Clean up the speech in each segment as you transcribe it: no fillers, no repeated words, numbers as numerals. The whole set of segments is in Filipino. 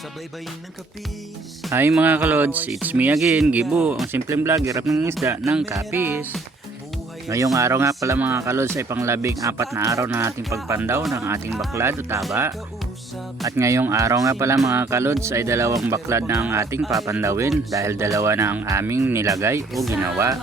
Hi mga kalods, it's me again, Gibo, ang simpleng vlogger at ng isda ng kapis. Ngayong araw nga pala mga kalods ay pang-14 na araw na ating pagpandaw ng ating baklad o taba. At ngayong araw nga pala mga kalods ay 2 baklad na ang ating papandawin dahil 2 na ang aming nilagay o ginawa.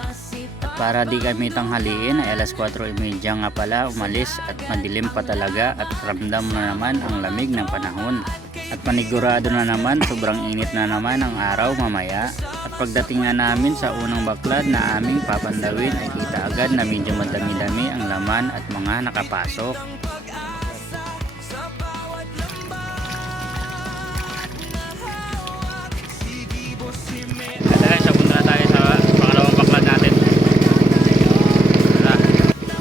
At para di kami tanghaliin ay alas 4:30 nga pala umalis at madilim pa talaga at ramdam na naman ang lamig ng panahon. At panigurado na naman sobrang init na naman ang araw mamaya. At pagdating nga namin sa unang baklad na aming papandawin ay kita agad na medyo madami-dami ang laman at mga nakapasok. At sabon na tayo sa pangalawang baklad natin.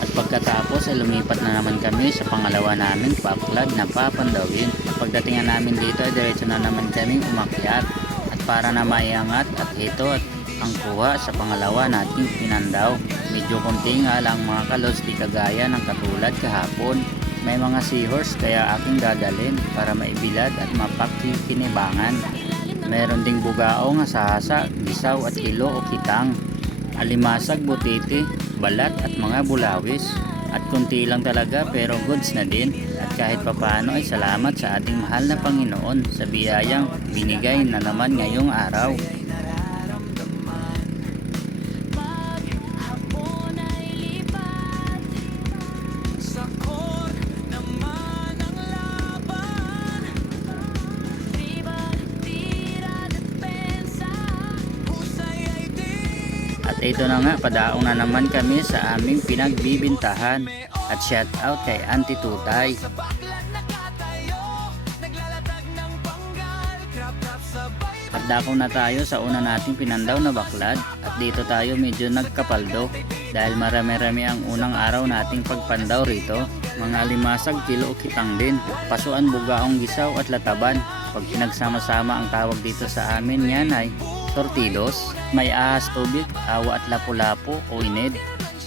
At pagkatapos ay lumipat na naman kami sa pangalawa naming baklad na papandawin. Pagdating namin dito ay diretso na naman kaming umakyat at para na maiangat at ito at ang kuha sa pangalawa nating pinandaw. Medyo konti nga lang mga kalods, di kagaya ng katulad kahapon. May mga seahorse kaya aking dadalhin para maibilad at mapakikinibangan. Meron ding bugao nga sahasa, gisaw at ilo o kitang, alimasag, butiti, balat at mga bulawis. At kunti lang talaga pero goods na din. At kahit papano ay salamat sa ating mahal na Panginoon sa biyayang binigay na naman ngayong araw. At ito na nga, padaong na naman kami sa aming pinagbibintahan. At shout out kay Auntie Tutay. At dako na tayo sa una nating pinandaw na baklad. At dito tayo medyo nagkapaldo dahil marami-rami ang unang araw nating pagpandaw rito. Mga limasag, kilo o kitang din, pasuan, bugaong, gisaw at lataban. Pag pinagsama-sama ang tawag dito sa amin yan ay tortidos. May ahas, tubig, awa at lapu-lapu o inid.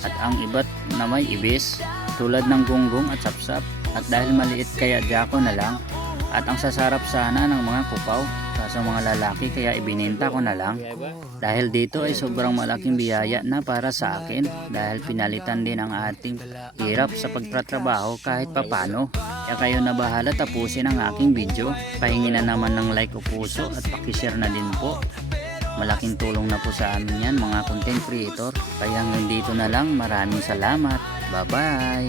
At ang iba't na may ibis tulad ng gunggong at sapsap. At dahil maliit kaya diyako na lang. At ang sasarap sana ng mga kupaw sa mga lalaki kaya ibininta ko na lang. Dahil dito ay sobrang malaking biyaya na para sa akin dahil pinalitan din ang ating hirap sa pagtatrabaho kahit papano. Kaya kayo na bahala tapusin ang aking video. Pahingi na naman ng like o puso at pakishare na din po. Malaking tulong na po sa amin yan mga content creator. Kaya hanggang dito na lang, maraming salamat. Bye bye.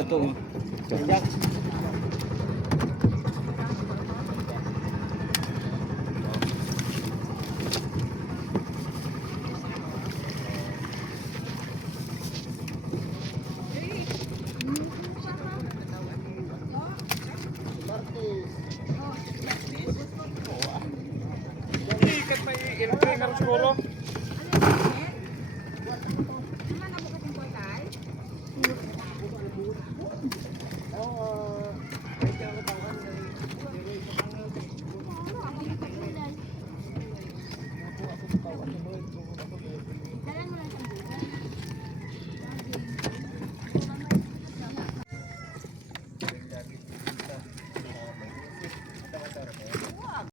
Ito. Ikat may ilagay na siguro.